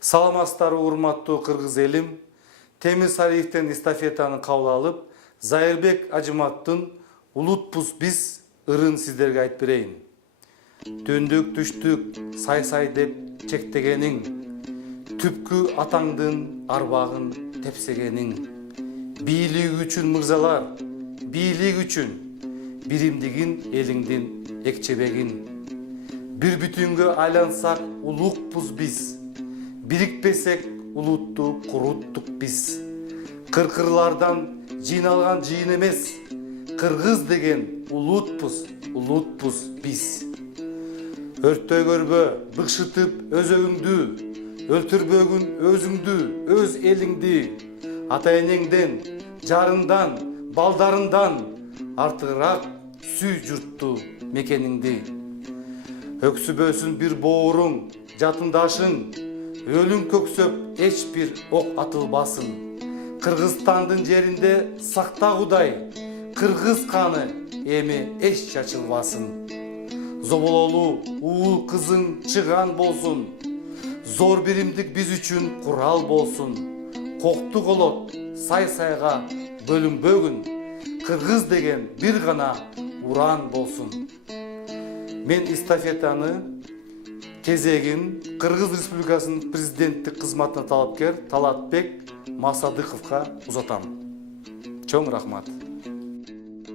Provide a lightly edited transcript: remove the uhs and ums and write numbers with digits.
Саламатсыздарбы урматтуу кыргыз элим. Темир Сариевден эстафетаны кабыл алып, Зайырбек Ажыматтын "Улутпуз биз" ырын сиздерге айтып берейин. Төндүк түштүк сай деп чектегениң, түпкү атаңдын арбагын тепсегениң. Бийлик үчүн мырзалар, бийлик үчүн биримдигин элиңдин экчебегин. Бир бүтүнгө айлансак улукпуз биз, бирикпесек улутту куруттук биз. Кыркырлардан жыйналган жыйын эмес, кыргыз деген улутпуз биз. Өрттөй көрбө, быкшытып өзөгүңдү, өлтүрбөгүн өзүңдү, өз элиңди, ата энеңден, жарыңдан, балдарыңдан артыгыраак сүй журтту мекениңди. Өксүбөсүн бир бооруң, жатындашың, өлүң көксөп эч бир ок атылбасын. Кыргызстандын жеринде сакта Кудай, кыргыз каны эми эч чачылбасын. Зобололуу уул кызың чыган болсун, зор биримдик биз үчүн курал болсун. Кокту колот сай-сайга бөлүнбөгүн, кыргыз деген бир гана уран болсун. Мен эстафетаны кезегин Кыргыз Республикасынын президенттик кызматына талапкер Талатбек Масадыковго узатам. Чоң рахмат.